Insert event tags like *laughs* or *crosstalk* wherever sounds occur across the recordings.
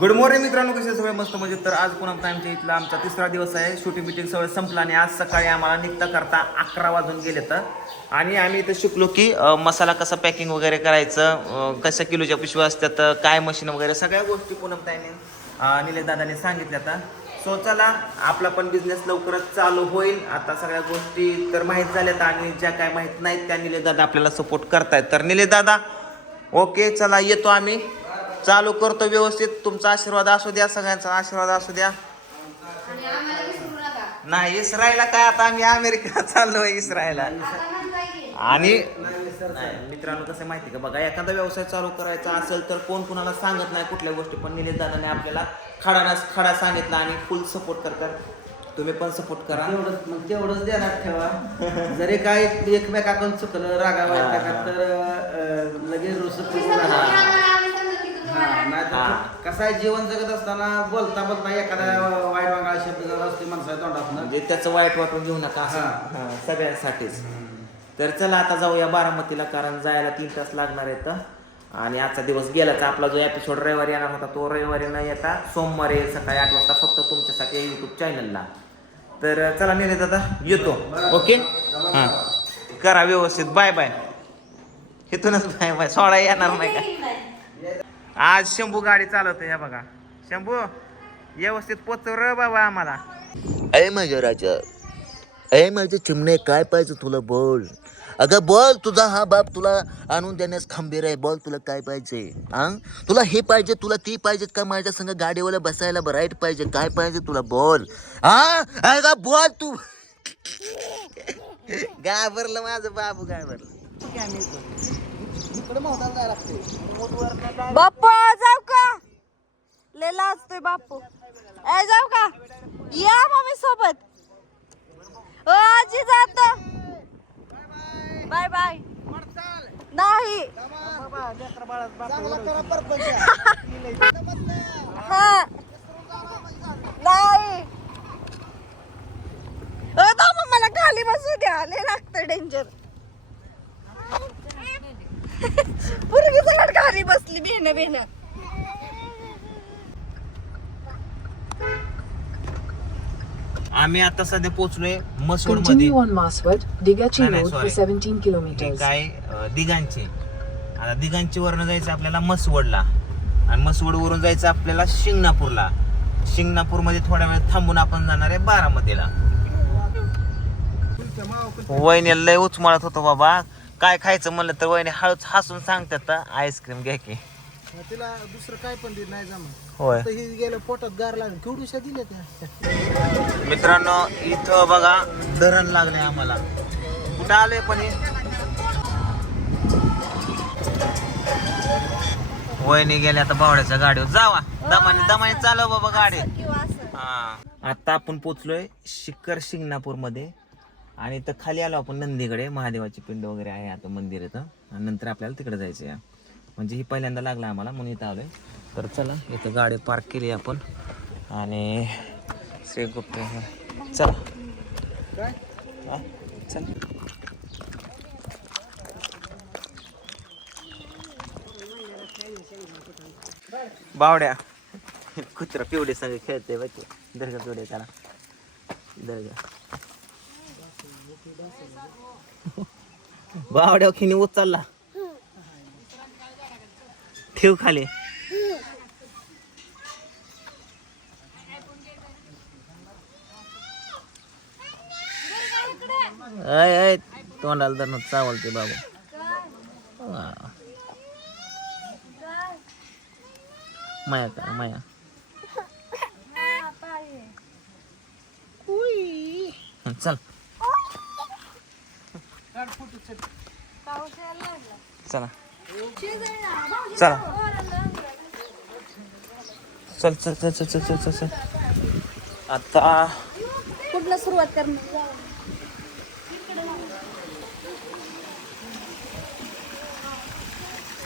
Good morning मित्रांनो कसे सगळे मस्त म्हणजे तर आज पुन्हा आमच्या इथला आमचा तिसरा दिवस आहे. शूटिंग मिटिंग सगळं संपला आणि आज सकाळी आम्हाला निघता करता अकरा वाजून गेले तर. आणि आम्ही इथं शिकलो की अ, मसाला कसा पॅकिंग वगैरे करायचं कशा किलोच्या पिशव्या असतात अ, काय मशीन वगैरे सगळ्या गोष्टी पूनम ताईने निलेश दादाने सांगितल्या आता सो चला आपला पण बिझनेस लवकरच चालू होईल. आता सगळ्या गोष्टी तर माहीत झाल्यात आणि ज्या काय माहीत नाहीत त्या निलेश दादा आपल्याला सपोर्ट करतायत. तर निलेश दादा ओके चला येतो आम्ही. चालू करतो व्यवस्थित. तुमचा आशीर्वाद असू द्या सगळ्यांचा आशीर्वाद असू द्या. नाही इस्रायलला काय आता आम्ही अमेरिका चाललो की आणि नाही, मित्रांनो कसं माहिती का? बघा एखादा व्यवसाय चालू करायचा असेल तर कोण कुणाला सांगत नाही कुठल्या गोष्टी पण निलेश दादाने आपल्याला खडा न खडा सांगितला आणि फुल सपोर्ट करतात तुम्ही पण सपोर्ट करा. तेवढंच मग तेवढंच ध्यानात ठेवा. जरी काय एकमेकाकडून चुकलं रागावायचं का तर लगेच रुसत हा. कसं आहे जीवन जगत असताना बोलता बोलता एखादा वाईट वांगाळा शब्द जात असते माणसाच्या तोंडात म्हणजे त्याचं वाईट वाटून घेऊ नका असं. हा. हा, सगळ्यांसाठीच. तर चला आता जाऊया बारामतीला कारण जायला तीन तास लागणार आहेत. आणि आजचा दिवस गेलाच. आपला जो एपिसोड रविवारी येणार होता तो रविवारी न येता सोमवारी सकाळी आठ वाजता फक्त तुमच्यासाठी युट्यूब चॅनलला तर चला नेले दादा येतो. ओके? हां. करा व्यवस्थित. Bye bye. इथूनच बाय बाय. सोडा येणार नाही का? आज शंभू गाडी चालवते ह्या बघा. शंभू व्यवस्थित पोचव र बाबा आम्हाला. अय माझ्या राजा अय माझे चिमणे काय पाहिजे तुला बोल. अगं बोल तुझा हा बाप तुला आणून देण्यास खंबीर आहे. बोल तुला काय पाहिजे हा? तुला हे पाहिजे तुला ती पाहिजे का माझ्या संग गाडीवाला बसायला राईट पाहिजे? काय पाहिजे तुला बोल हा? अगं बोल तू. *laughs* घाबरलं माझं बाबू घाबरलं. बाप्पा जाऊ का? लय लाजतोय बापू ए जाऊ का? या मम्मी सोबत. आजी जात. Bye bye. नाही. हा. नाही. मला खाली बसू द्या. लय लागतं डेंजर पुरगी सगळ्यात खाली बसली बेन बेन आम्ही आता सध्या पोहोचलोय मसोडमध्ये Continue on Maswat, Digachi No, no, Road for sorry. 17 kilometers. काय दिगांचे आता दिगांची वरनं जायचं आपल्याला मसवडला आणि मसवड वरून जायचं आपल्याला शिंगणापूरला. शिंगणापूरमध्ये थोड्या वेळ थांबून आपण जाणार आहे बारामतीला. वहिनी लय उचमाळत होतो बाबा. काय खायचं म्हणलं तर वहिनी हळूच हसून सांगतात आईस्क्रीम घ्या की. तिला दुसरं काय पण देत नाही जमा होय. हे गेलं पोटात गार लागून केवढुशा दिल्या त्या? मित्रांनो इथं बघा धरण लागलंय आम्हाला. कुठं आलंय पण हे? वहिनी गेल्या आता बावड्याच्या गाडीवर. जावा. दमाने दमाने चालव बाबा गाडी हा. आता आपण पोचलोय शिखर शिंगणापूरमध्ये आणि इथं खाली आलो आपण नंदीकडे. महादेवाची पिंड वगैरे आहे आता मंदिर इथं. आणि नंतर आपल्याला तिकडे जायचं आहे. म्हणजे ही पहिल्यांदा लागला आम्हाला म्हणून इथं आलोय. तर चला इथं गाडी पार्क केली आपण. आणि श्री गुप्ते चला. हां चल. बावड्या. कुत्रा पिवडे संग खेळते बघ दर्गा पिवडे त्याला. दर्गा. *laughs* बावड्या खिनी उचलला. ठेव खाली. अय अय तोंडाला धरून चावलते बाबा. वा. माया का माया. चल. चला. चला. चल चल चल चल चल चल चल. चल आता कुठनं सुरुवात करणार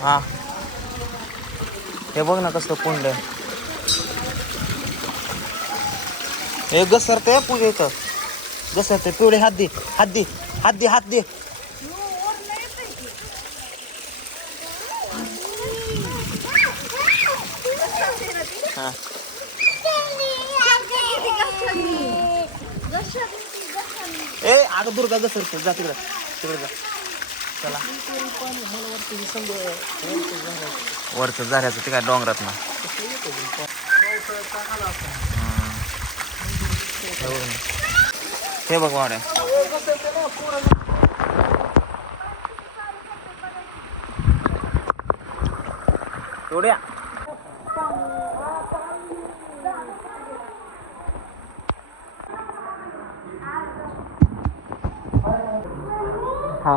हा. हे बघ ना कसलं कुंड हे घसरते पूजा इथं. घसरते पिवळे हात दे हात दे हात दे हात दे. हा. ए अगं दुर्गा घसर जा तिकडं. तिकडे जा. चला. वरचं झाल्याचं ते काय डोंगरात ना. हे बघ वाड्या. एवढ्या. हा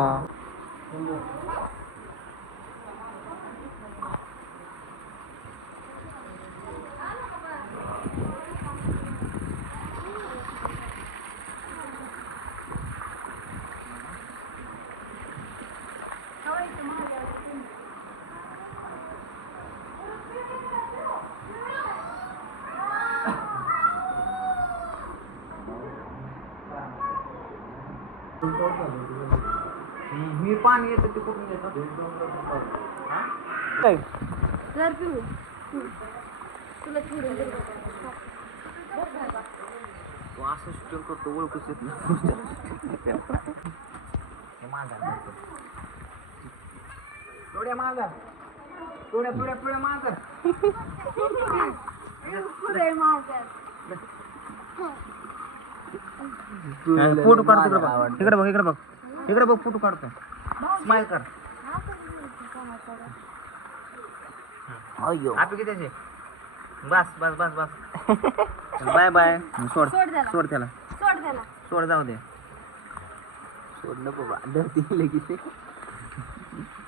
मी पाणी येतं ते कुठून येतं? काय? जर पिऊ तुला. तू असं शूटिंग करतो ओळखूच येत नाही. हे माझा थोड्या माझा थोड्या थोड्या थोड्या माझा पुढे माझं. फोटो काढतो इकडे बघ इकडे बघ. इकडे बघ फोटो काढतो स्माइल कर. अयो आपली किती त्याचे बस बस बस बस. Bye bye. सोड सोड त्याला. सोड त्याला. सोड त्याला. सोड जाऊ दे. सोड नको धरती लगेच.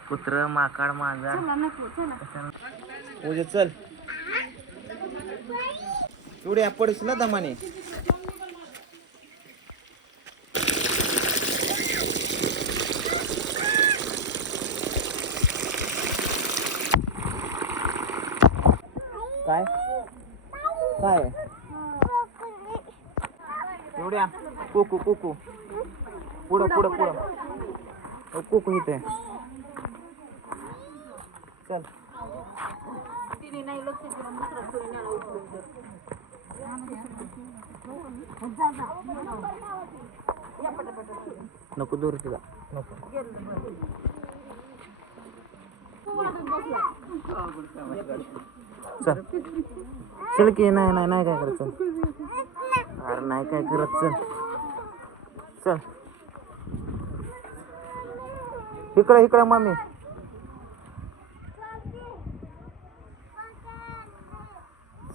कुत्र माकाड मांजर. चला नको चला. उद्या चल. एवढ्या पडस ना दमाने. काय? काय? एवढ्या. कोकू कोकू. पुढं पुढं पुढं. कोकू इथे. चल. तिने नाही लक्ष नको दूर तुला. नको. चल. चल की नाही नाही नाही काय करत चल. अरे नाही काय करत चल. चल. इकडे इकडे मामी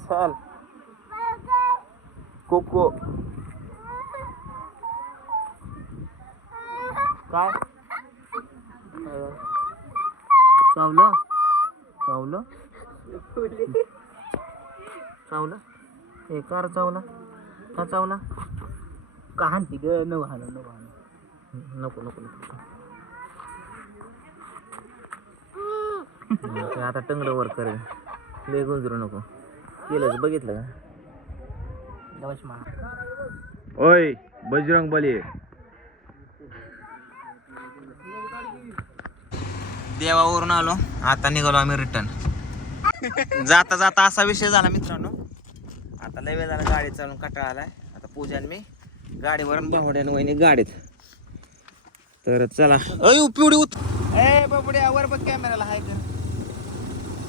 चल. कोको. काय? चावलं? चावलं? चावलं? हे कार चावला? का चावला? का हानती ग? न वाहन न वाहन नको नको नको. आता टंगडं वर करेल लय गुंजरू नको. केलंच बघितलं का? ओय बजरंग बली. देवावरून आलो. आता निघालो आम्ही रिटर्न जाता जाता असा विषय झाला मित्रांनो. आता लय वेळ झाला गाडी चालून कटाळा आलाय आता पूजन मी गाडीवर भावड्यान वहिनी गाडीत. तर चला. अय पिवडी उत ए बाबड्या वर बघ कॅमेराला हाय कर.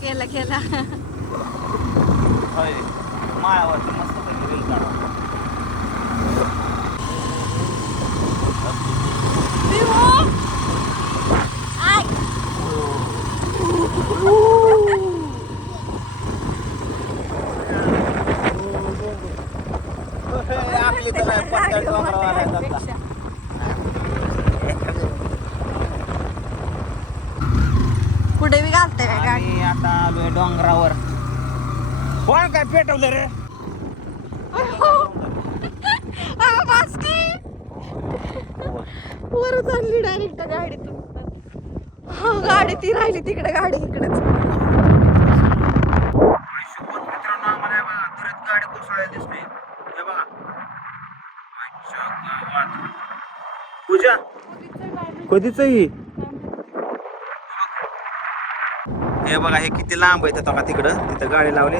केला केला. होय. माळावर मस्त पैकी रील काढा आपली तर नाही, पुढे बी घालते काय गाडी? आम्ही आता आलोय डोंगरावर. कोण काय पेटवलं रे? आ, बस की. वर चालली डायरेक्ट गाडीतून. हो, गाडी ती राहिली तिकडे गाडी इकडेच मित्रांनो आम्हाला हे बघा तुरंत गाडी कोसळायला दिसते हे बघा आजच्या गावात. पूजा कधीच ही हे बघा हे किती लांब आहे का तिकडं? तिथं गाडी लावली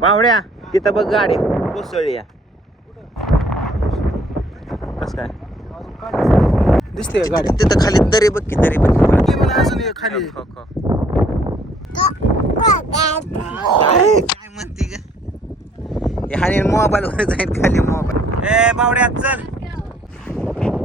बावड्या तिथं बघ गाडी. कोसळली या. कस काय? दिसते गाडी? तिथं खाली दरे बघ की दरे बघ की. अजून खाली. खो, खो. काय? काय म्हणते हे हानी मोबाईल वर जाईल खाली मोबाईल ए बावड्या चल. Bye.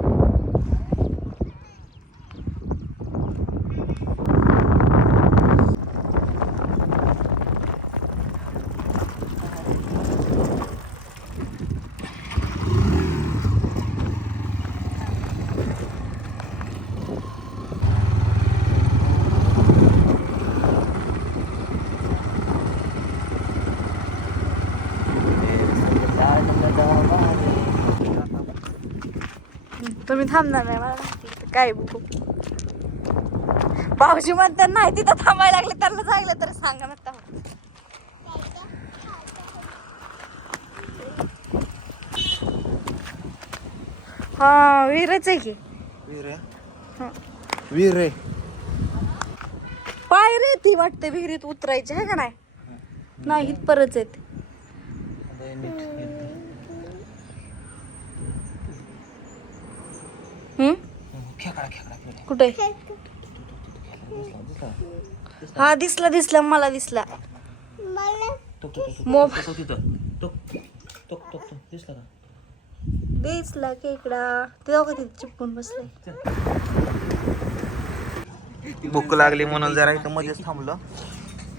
तुम्ही थांबणार नाही मला माहिती. आहे. काय बघू. भाऊजी म्हणतात नाही तिथं थांबायला लागले त्यांना सांगितलं तर सांगा नका हा विहिरच आहे की? वीर हा. वीर रे पायरी ती वाटते विहिरीत उतरायची आहे का नाही? नाही परच येते. खेकडा खेकडा खेकडा. कुठे? हा दिसला दिसला मला दिसला. दिसला का? दिसला केकडा ते दोघं तिथे चिपकून बसलाय भूक लागली म्हणून जरा इथं मध्येच थांबलो.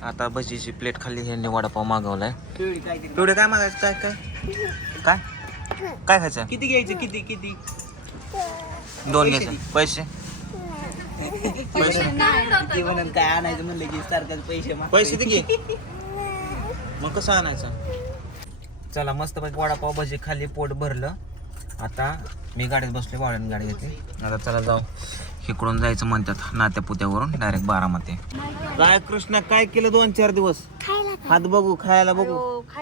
आता भजीची प्लेट खाल्ली ह्यांनी वडापाव मागवलाय. तेवढे काय मागायचं? काय काय? काय? काय खायचं? किती घ्यायचं? किती किती? दोन घ्यायचं. पैसे. म्हणून काय आणायचं म्हणलं की सारखं पैसे माग पैसे दे की. *laughs* मग कसं आणायचं? चला मस्त पैकी वडापाव भजी खाल्ली पोट भरलं. आता मी गाडीत बसले वाड्याने गाडी घेतली. आता चला जाऊ. इकडून जायचं म्हणतात नात्या पुत्यावरून डायरेक्ट बारामध्ये काय कृष्णा काय केलं दोन चार दिवस? हात बघू खायला बघू.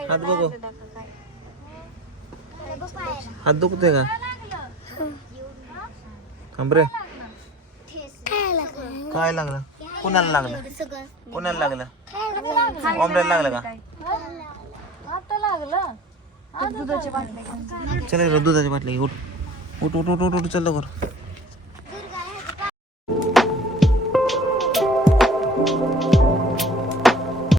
हात बघू. हात दुखतोय का? थांब काय लागलं? कुणाला लागलं? कुणाला लागलं? ऑमरेला लागलं का? आता लागलं दुधाची बाटली चल दुधाची बाटली उठ उठ उठ उठ उठ उठ चल लवकर.